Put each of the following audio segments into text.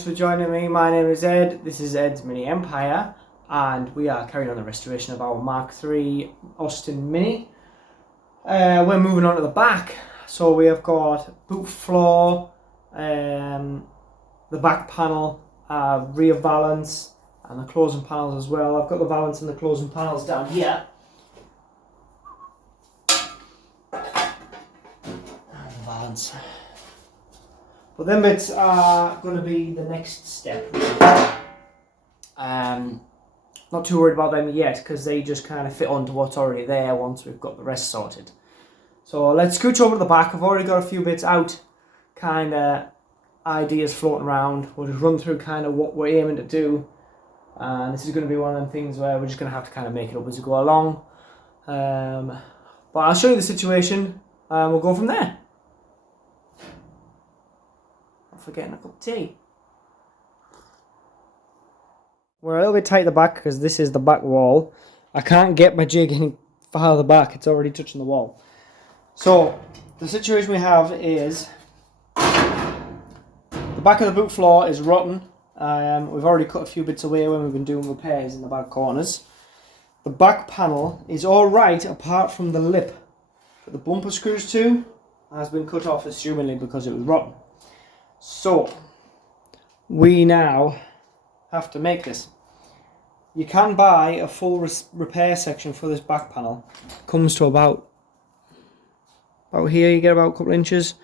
thanks for joining me. My name is Ed, this is Ed's Mini Empire, and we are carrying on the restoration of our MK3 Austin Mini. We're moving on to the back, so we have got boot floor, the back panel, rear valance, and the closing panels as well. I've got the valance and the closing panels down here. And the valance. But them bits are going to be the next step. Not too worried about them yet because they just kind of fit onto what's already there once we've got the rest sorted. So let's scooch over to the back. I've already got a few bits out, kind of ideas floating around. We'll just run through kind of what we're aiming to do. And this is going to be one of them things where we're just going to have to kind of make it up as we go along. But I'll show you the situation and we'll go from there. Forgetting a cup of tea. We're a little bit tight at the back because this is the back wall. I can't get my jig any farther back, it's already touching the wall. So the situation we have is the back of the boot floor is rotten. We've already cut a few bits away when we've been doing repairs in the back corners. The back panel is alright apart from the lip that the bumper screws to has been cut off, assumingly because it was rotten. So, we now have to make this. You can buy a full repair section for this back panel. It comes to about here, you get about a couple of inches.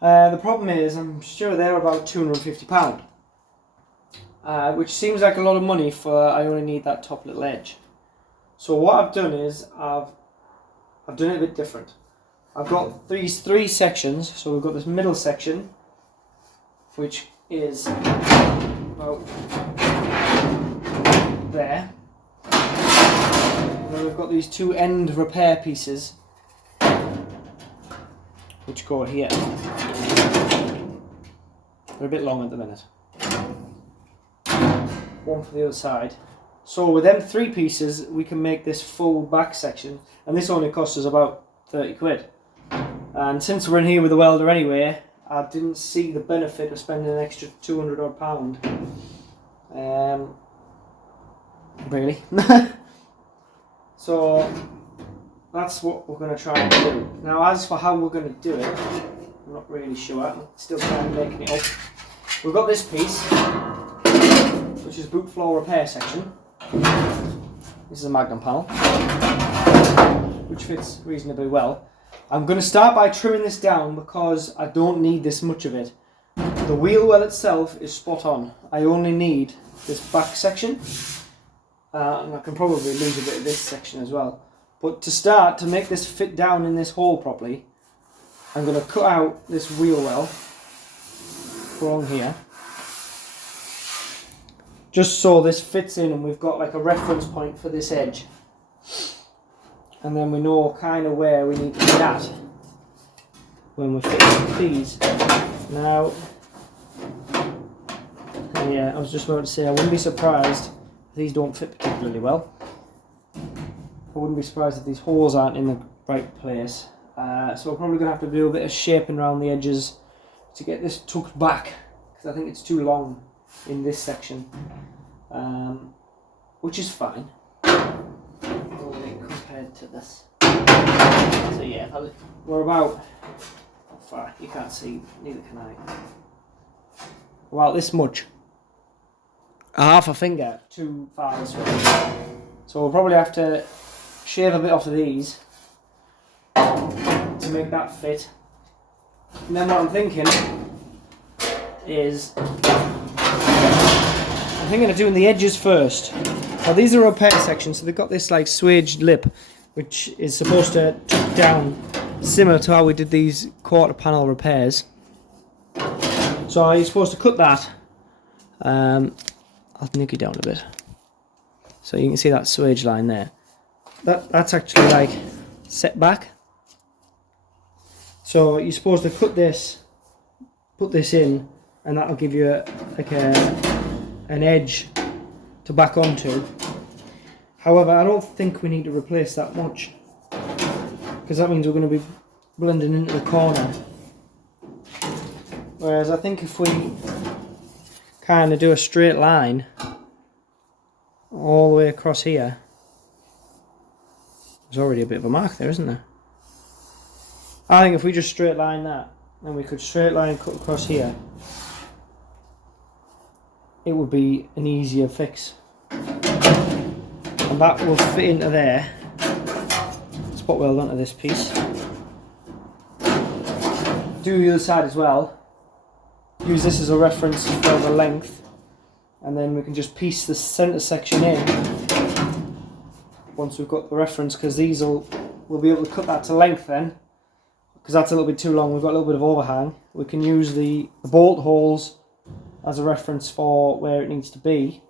The problem is, I'm sure they're about £250, which seems like a lot of money for I only need that top little edge. So what I've done is, I've done it a bit different. I've got these three sections, so we've got this middle section, which is about there. And then we've got these two end repair pieces which go here. They're a bit long at the minute. One for the other side. So with them three pieces we can make this full back section, and this only costs us about 30 quid. And since we're in here with the welder anyway, I didn't see the benefit of spending an extra 200 odd pound. Really. So that's what we're going to try and do. Now as for how we're going to do it, I'm not really sure. I'm still kind of making it up. We've got this piece, which is boot floor repair section. This is a Magnum panel, which fits reasonably well. I'm going to start by trimming this down because I don't need this much of it. The wheel well itself is spot on. I only need this back section, and I can probably lose a bit of this section as well. But to start, to make this fit down in this hole properly, I'm going to cut out this wheel well along here, just so this fits in and we've got like a reference point for this edge. And then we know kind of where we need to be at when we're fitting these. Now, yeah, I was just about to say I wouldn't be surprised if these don't fit particularly well. I wouldn't be surprised if these holes aren't in the right place. So we're probably going to have to do a bit of shaping around the edges to get this tucked back, because I think it's too long in this section, which is fine. Compared to this. So yeah, we're about, how far? You can't see, neither can I. About this much. Half a finger too far this way. So we'll probably have to shave a bit off of these to make that fit. And then what I'm thinking is, I'm thinking of doing the edges first. Now these are repair sections, so they've got this like swaged lip, which is supposed to tuck down, similar to how we did these quarter panel repairs. So you're supposed to cut that. I'll nick it down a bit, so you can see that swage line there. That's actually like set back. So you're supposed to cut this, put this in, and that'll give you an edge to back onto. However, I don't think we need to replace that much, because that means we're going to be blending into the corner. Whereas I think if we kind of do a straight line all the way across here. There's already a bit of a mark there, isn't there? I think if we just straight line that, then we could straight line cut across here, it would be an easier fix. And that will fit into there. Spot weld onto this piece. Do the other side as well. Use this as a reference for the length, and then we can just piece the centre section in once we've got the reference, because we'll be able to cut that to length then, because that's a little bit too long. We've got a little bit of overhang. We can use the bolt holes as a reference for where it needs to be,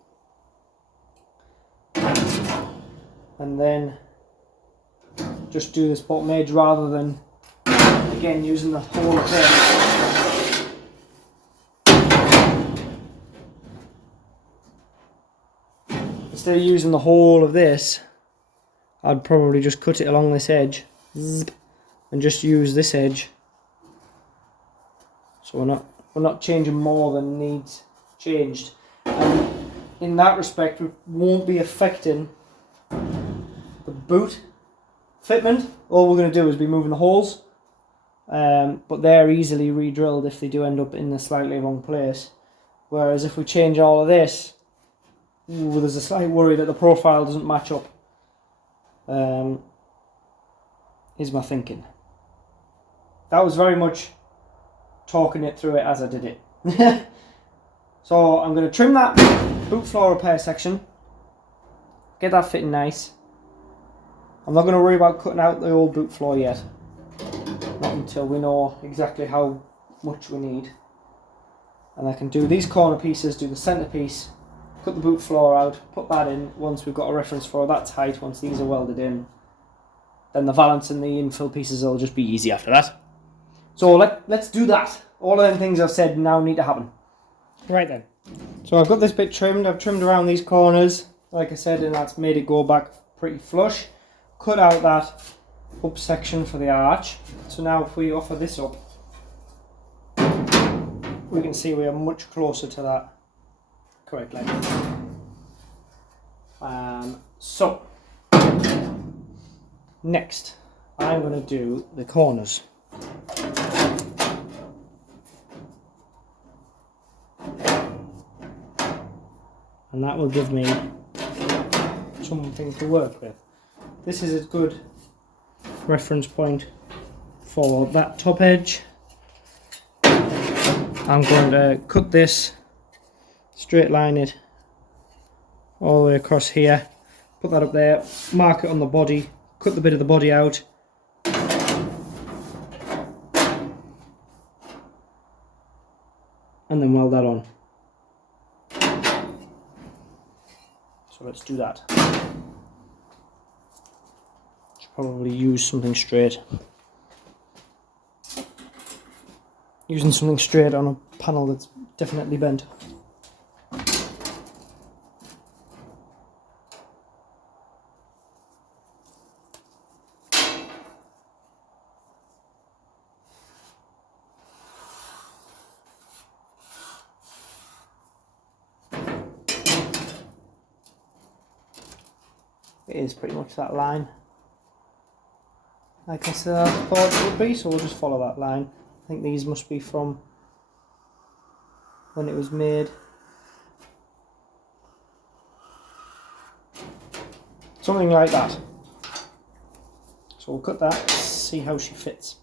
and then just do this bottom edge rather than again using the hole up there. Instead of using the whole of this, I'd probably just cut it along this edge and just use this edge, so we're not changing more than needs changed. And in that respect, we won't be affecting the boot fitment. All we're going to do is be moving the holes, but they're easily re-drilled if they do end up in a slightly wrong place. Whereas if we change all of this, there's a slight worry that the profile doesn't match up, is my thinking. That was very much talking it through it as I did it. So I'm going to trim that boot floor repair section, get that fitting nice. I'm not going to worry about cutting out the old boot floor yet, not until we know exactly how much we need. And I can do these corner pieces, do the centre piece, cut the boot floor out, put that in once we've got a reference for that's height. Once these are welded in, then the valance and the infill pieces will just be easy after that. So let's do that. All of them things I've said now need to happen. Right then. So I've got this bit trimmed. I've trimmed around these corners, like I said, and that's made it go back pretty flush. Cut out that up section for the arch. So now if we offer this up, we can see we are much closer to that correct length. So next I'm going to do the corners. And that will give me something to work with. This is a good reference point for that top edge. I'm going to cut this, straight line it all the way across here, put that up there, mark it on the body, cut the bit of the body out, and then weld that on. So let's do that. Should probably use something straight. Using something straight on a panel that's definitely bent. It is pretty much that line, like I said I thought it would be, so we'll just follow that line. I think these must be from when it was made. Something like that. So we'll cut that, see how she fits.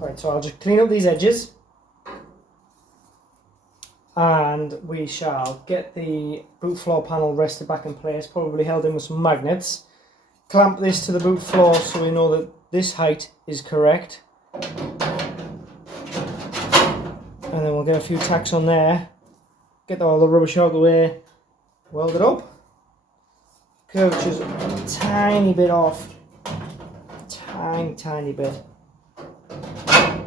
Right, so I'll just clean up these edges. And we shall get the boot floor panel rested back in place, probably held in with some magnets. Clamp this to the boot floor so we know that this height is correct. And then we'll get a few tacks on there, get all the rubbish out of the way, weld it up. Curvature's a tiny bit off, tiny bit.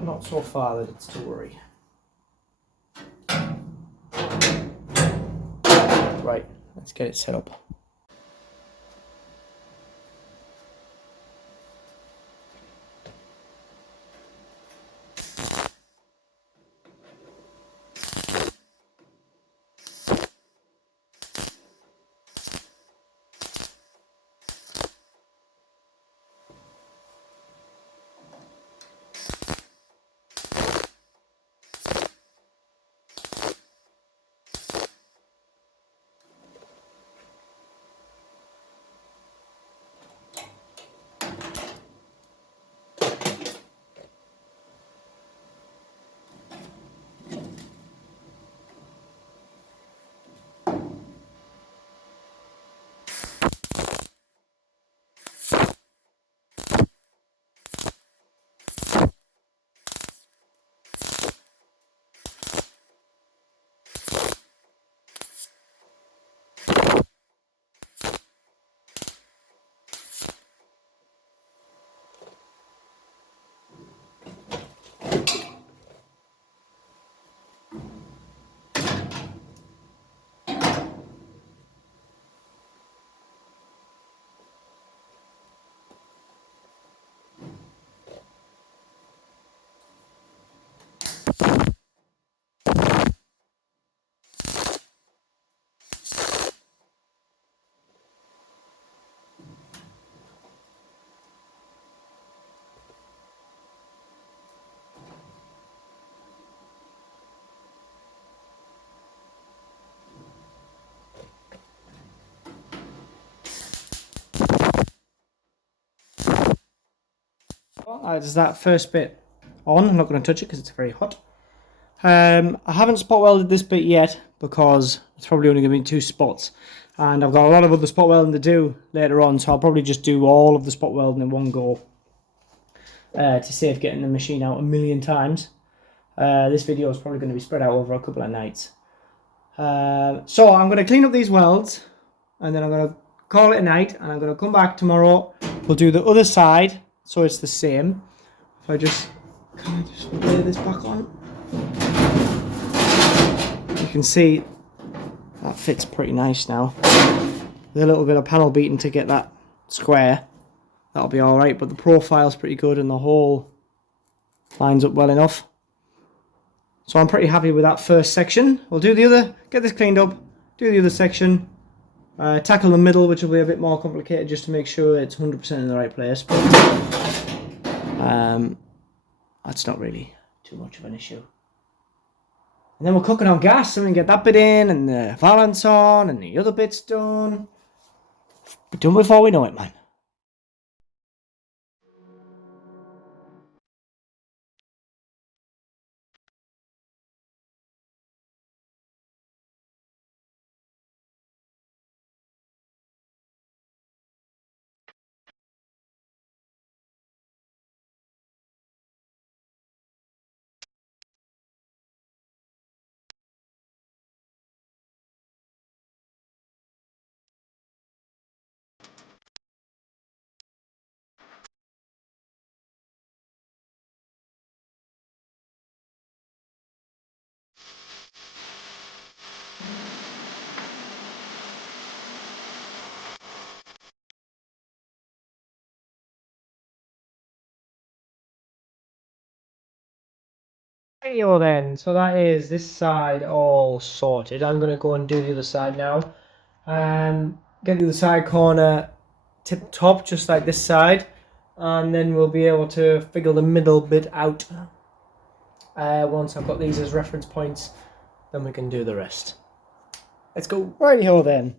Not so far that it's to worry. Right, let's get it set up. There's that first bit on. I'm not going to touch it because it's very hot. I haven't spot welded this bit yet because it's probably only going to be 2 spots. And I've got a lot of other spot welding to do later on, so I'll probably just do all of the spot welding in one go to save getting the machine out a million times. This video is probably going to be spread out over a couple of nights. So I'm going to clean up these welds and then I'm going to call it a night, and I'm going to come back tomorrow. We'll do the other side so it's the same. If I just, can I just lay this back on? You can see that fits pretty nice now. With a little bit of panel beating to get that square, that'll be alright, but the profile's pretty good and the hole lines up well enough. So I'm pretty happy with that first section. We'll do the other, get this cleaned up, do the other section, tackle the middle, which will be a bit more complicated just to make sure it's 100% in the right place. But that's not really too much of an issue. And then we'll cook it on gas and we can get that bit in and the valance on and the other bit's done. We're done before we know it, man. Heyo then, so that is this side all sorted. I'm going to go and do the other side now. Get the other side corner tip top, just like this side. And then we'll be able to figure the middle bit out. Once I've got these as reference points, then we can do the rest. Let's go. Righty-ho then.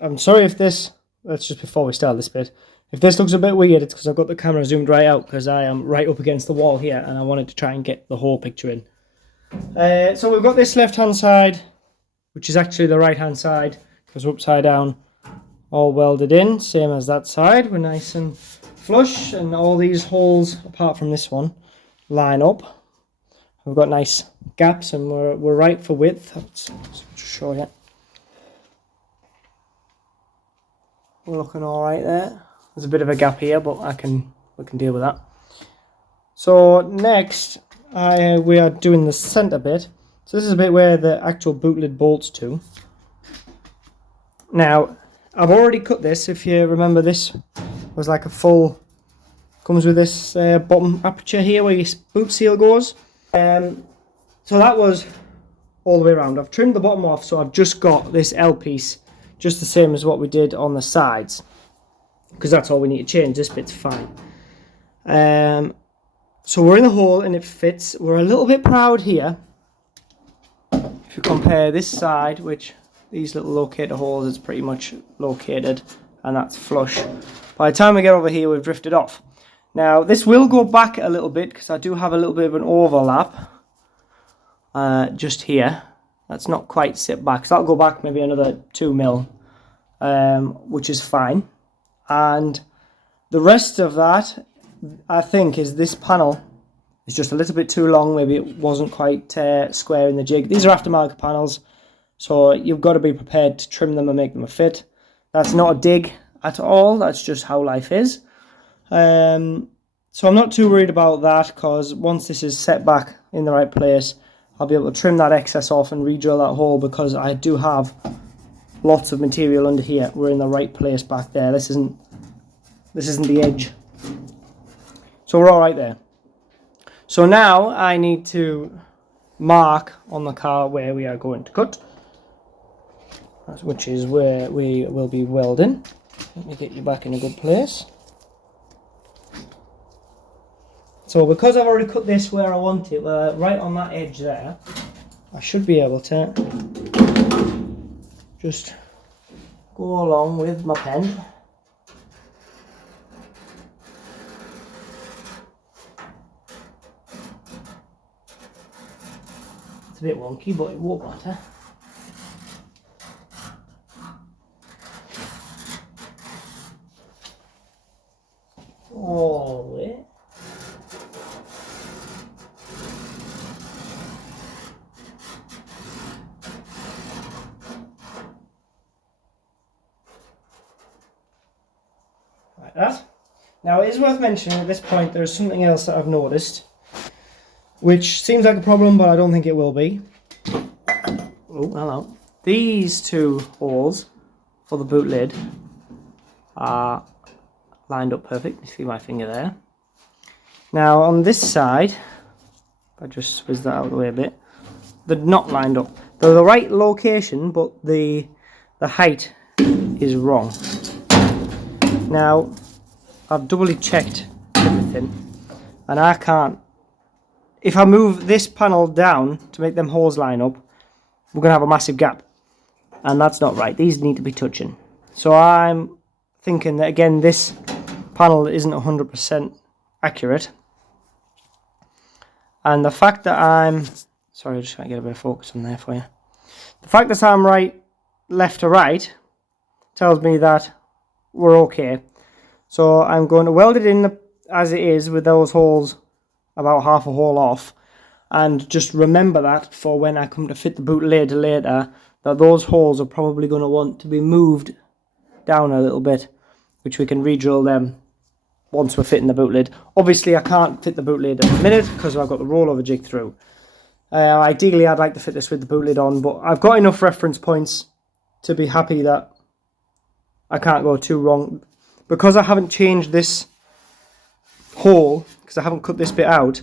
I'm sorry if this, that's just before we start this bit. If this looks a bit weird, it's because I've got the camera zoomed right out because I am right up against the wall here and I wanted to try and get the whole picture in. So we've got this left hand side, which is actually the right hand side because we're upside down, all welded in, same as that side. We're nice and flush, and all these holes, apart from this one, line up. We've got nice gaps and we're right for width. Let's show you. We're looking all right there. There's a bit of a gap here, but we can deal with that. So next, we are doing the center bit. So this is a bit where the actual boot lid bolts to. Now, I've already cut this. If you remember, this was like a full, comes with this bottom aperture here where your boot seal goes. So that was all the way around. I've trimmed the bottom off, so I've just got this L piece, just the same as what we did on the sides, because that's all we need to change. This bit's fine. So we're in the hole and it fits. We're a little bit proud here. If you compare this side, which these little locator holes, it's pretty much located, and that's flush. By the time we get over here, we've drifted off. Now this will go back a little bit because I do have a little bit of an overlap just here. That's not quite sit back, so that'll go back maybe another 2 mil, which is fine. And the rest of that, I think, is this panel is just a little bit too long. Maybe it wasn't quite square in the jig. These are aftermarket panels, so you've got to be prepared to trim them and make them a fit. That's not a dig at all. That's just how life is. So I'm not too worried about that, because once this is set back in the right place, I'll be able to trim that excess off and re-drill that hole, because I do have lots of material under here. We're in the right place back there. This isn't the edge. So we're all right there. So now I need to mark on the car where we are going to cut, which is where we will be welding. Let me get you back in a good place. So because I've already cut this where I want it, right on that edge there, I should be able to just go along with my pen. It's a bit wonky, but it won't matter. All the way. Like that. Now it is worth mentioning at this point there's something else that I've noticed, which seems like a problem, but I don't think it will be. Oh, hello. These two holes for the boot lid are lined up perfect. You see my finger there. Now on this side, if I just swizz that out of the way a bit, they're not lined up. They're the right location, but the height is wrong. Now I've doubly checked everything, and I can't. If I move this panel down to make them holes line up, we're going to have a massive gap, and that's not right. These need to be touching. So I'm thinking that, again, this panel isn't 100% accurate, and the fact that I'm, sorry, I'm just trying to get a bit of focus on there for you. The fact that I'm right, left to right, tells me that we're okay. So I'm going to weld it in as it is, with those holes about half a hole off, and just remember that for when I come to fit the boot lid later, that those holes are probably going to want to be moved down a little bit, which we can re-drill them once we're fitting the boot lid. Obviously I can't fit the boot lid at the minute because I've got the rollover jig through. Ideally I'd like to fit this with the boot lid on, but I've got enough reference points to be happy that I can't go too wrong. Because I haven't changed this hole, because I haven't cut this bit out,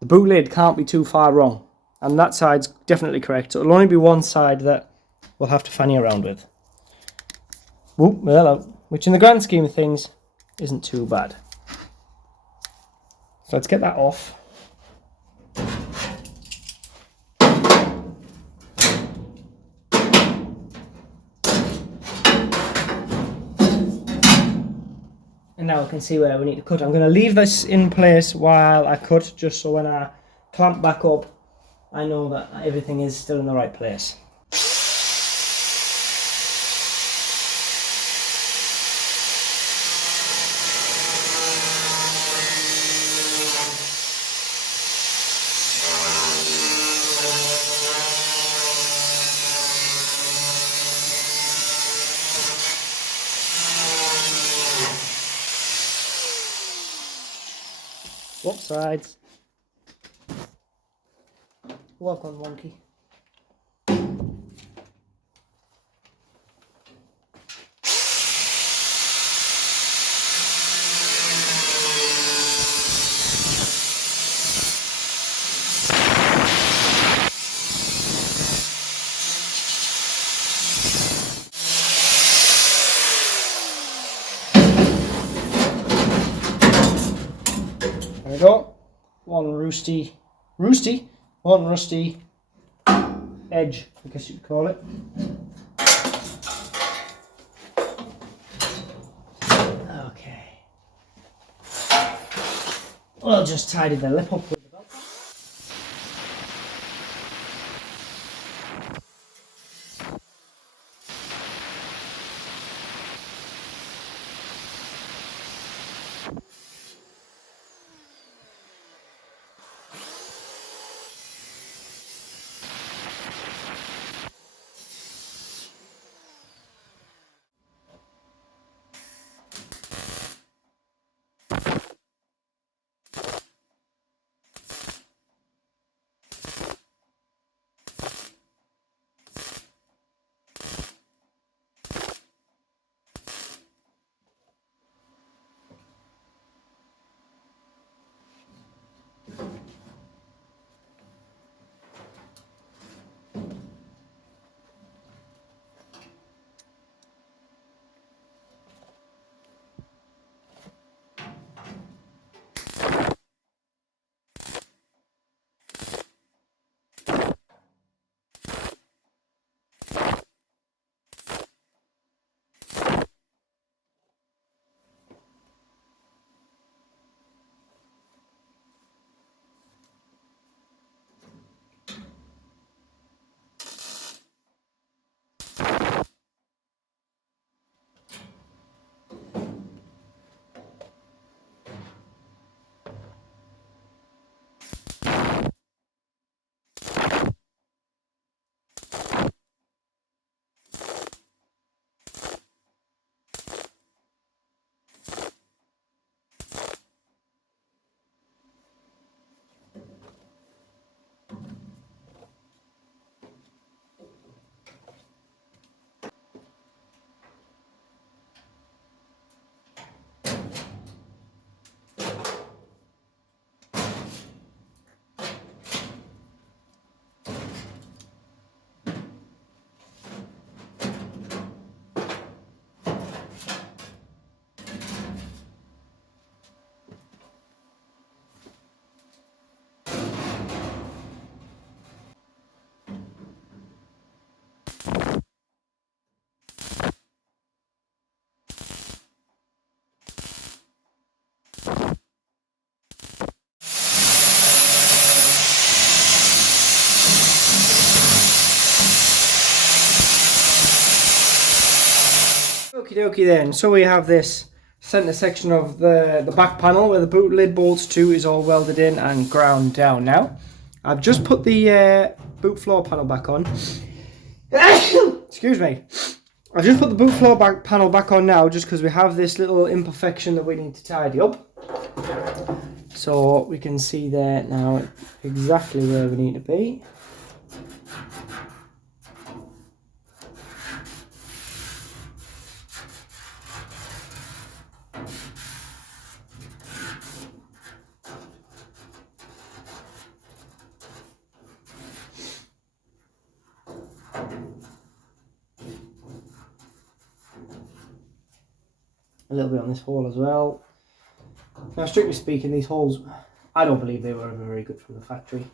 the boot lid can't be too far wrong, and that side's definitely correct. So it'll only be one side that we'll have to fanny around with. Whoop, hello. Which in the grand scheme of things isn't too bad. So let's get that off. we can see where we need to cut. I'm going to leave this in place while I cut, just so when I clamp back up, I know that everything is still in the right place. Swap sides. Walk on wonky. There we go. One rusty edge, I guess you could call it. Okay. We'll just tidy the lip up with the belt. Okie dokie then, so we have this centre section of the back panel where the boot lid bolts to is all welded in and ground down now. I've just put the boot floor panel back on. Excuse me. I've just put the boot floor panel back on now just because we have this little imperfection that we need to tidy up. So we can see there now exactly where we need to be. A little bit on this hole as well. Now, strictly speaking, these holes, I don't believe they were ever very good from the factory.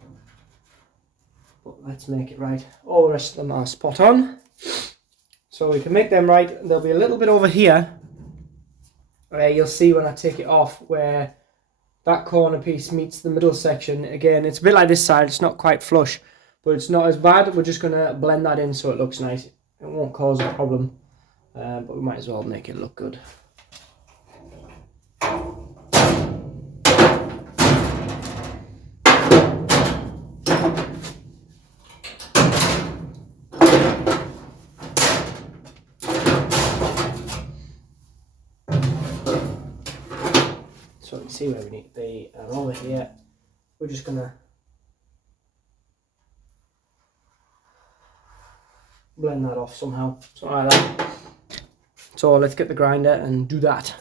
But let's make it right. All the rest of them are spot on. So we can make them right. There'll be a little bit over here you'll see when I take it off where that corner piece meets the middle section. Again, it's a bit like this side, it's not quite flush, but it's not as bad. We're just going to blend that in so it looks nice. It won't cause a problem, but we might as well make it look good. So we can see where we need to be, and over here we're just going to blend that off somehow, something like that. So let's get the grinder and do that.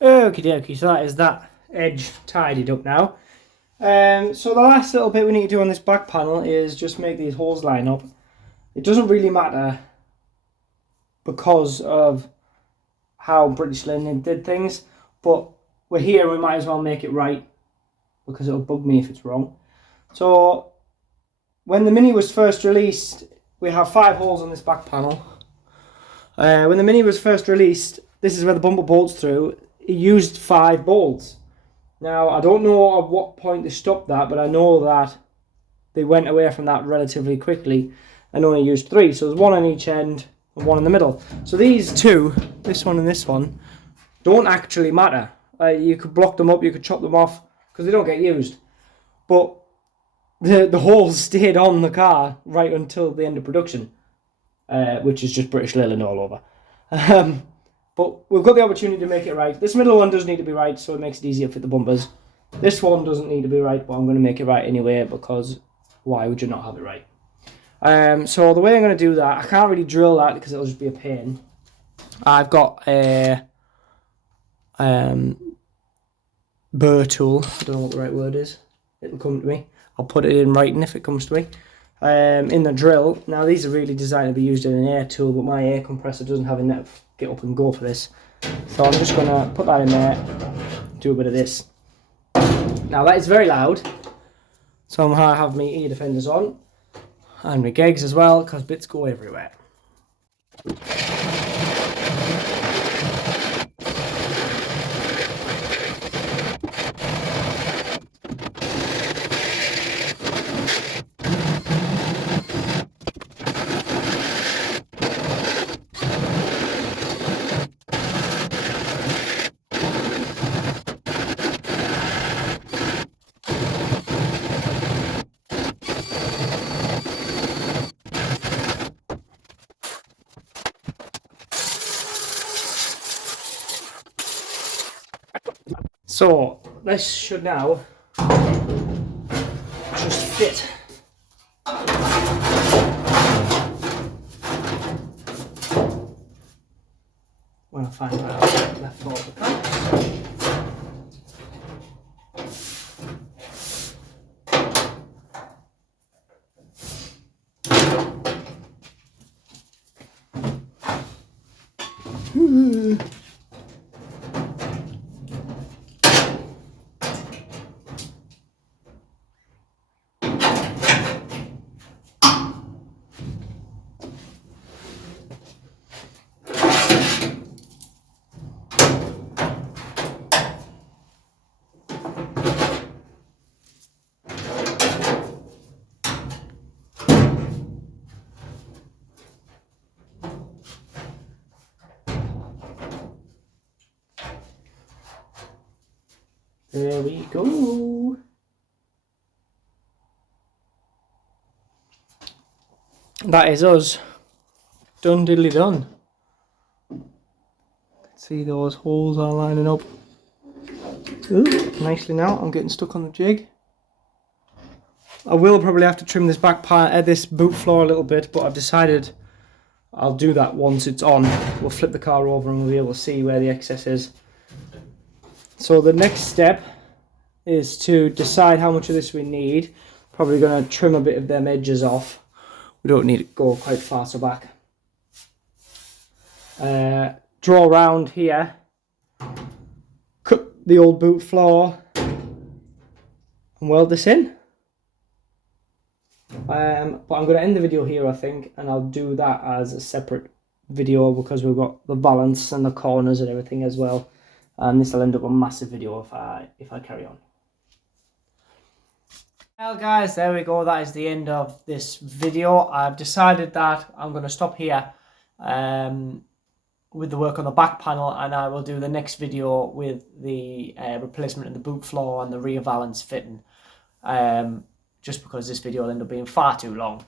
Okie dokie, so that is that edge tidied up now. So the last little bit we need to do on this back panel is just make these holes line up. It doesn't really matter because of how British Linen did things, but we're here, we might as well make it right because it'll bug me if it's wrong. So when the Mini was first released, we have 5 holes on this back panel. When the Mini was first released, this is where the bumper bolts through. It used 5 bolts. Now, I don't know at what point they stopped that, but I know that they went away from that relatively quickly and only used 3. So there's 1 on each end and 1 in the middle. So these 2, this one and this one, don't actually matter. You could block them up, you could chop them off, because they don't get used. But the holes stayed on the car right until the end of production, which is just British Linen all over. But we've got the opportunity to make it right. This middle one does need to be right, so it makes it easier to fit the bumpers. This one doesn't need to be right, but I'm going to make it right anyway, because why would you not have it right? So the way I'm going to do that, I can't really drill that because it'll just be a pain. I've got a burr tool. I don't know what the right word is. It'll come to me. I'll put it in writing if it comes to me. In the drill. Now these are really designed to be used in an air tool, but my air compressor doesn't have enough get up and go for this. So I'm just going to put that in there, do a bit of this. Now that is very loud, so I'm going to have my ear defenders on, and my gigs as well, because bits go everywhere. So this should now just fit. When I find out left all the parts. There we go. That is us. Done diddly done. See those holes are lining up. Ooh, nicely now. I'm getting stuck on the jig. I will probably have to trim this back part, this boot floor a little bit, but I've decided I'll do that once it's on. We'll flip the car over and we'll be able to see where the excess is. So the next step is to decide how much of this we need. Probably going to trim a bit of them edges off. We don't need to go quite far so back. Draw around here. Cut the old boot floor. And weld this in. But I'm going to end the video here, I think. And I'll do that as a separate video because we've got the balance and the corners and everything as well. And this will end up a massive video if I carry on. Well guys, there we go. That is the end of this video. I've decided that I'm going to stop here with the work on the back panel, and I will do the next video with the replacement of the boot floor and the rear valance fitting, just because this video will end up being far too long.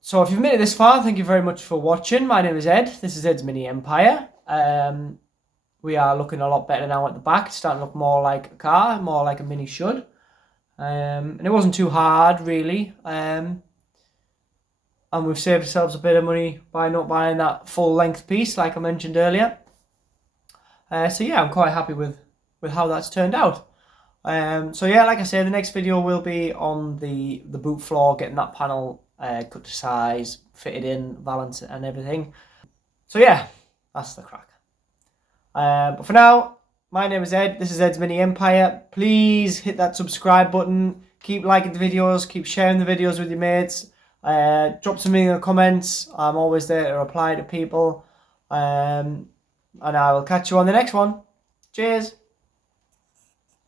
So if you've made it this far, thank you very much for watching. My name is Ed. This is Ed's Mini Empire. We are looking a lot better now at the back. It's starting to look more like a car, more like a Mini should. And it wasn't too hard, really. And we've saved ourselves a bit of money by not buying that full-length piece, like I mentioned earlier. So yeah, I'm quite happy with how that's turned out. So yeah, like I said, the next video will be on the boot floor, getting that panel cut to size, fitted in, valance and everything. So yeah, that's the crack. But for now, my name is Ed. This is Ed's Mini Empire. Please hit that subscribe button. Keep liking the videos. Keep sharing the videos with your mates. Drop something in the comments. I'm always there to reply to people. And I will catch you on the next one. Cheers.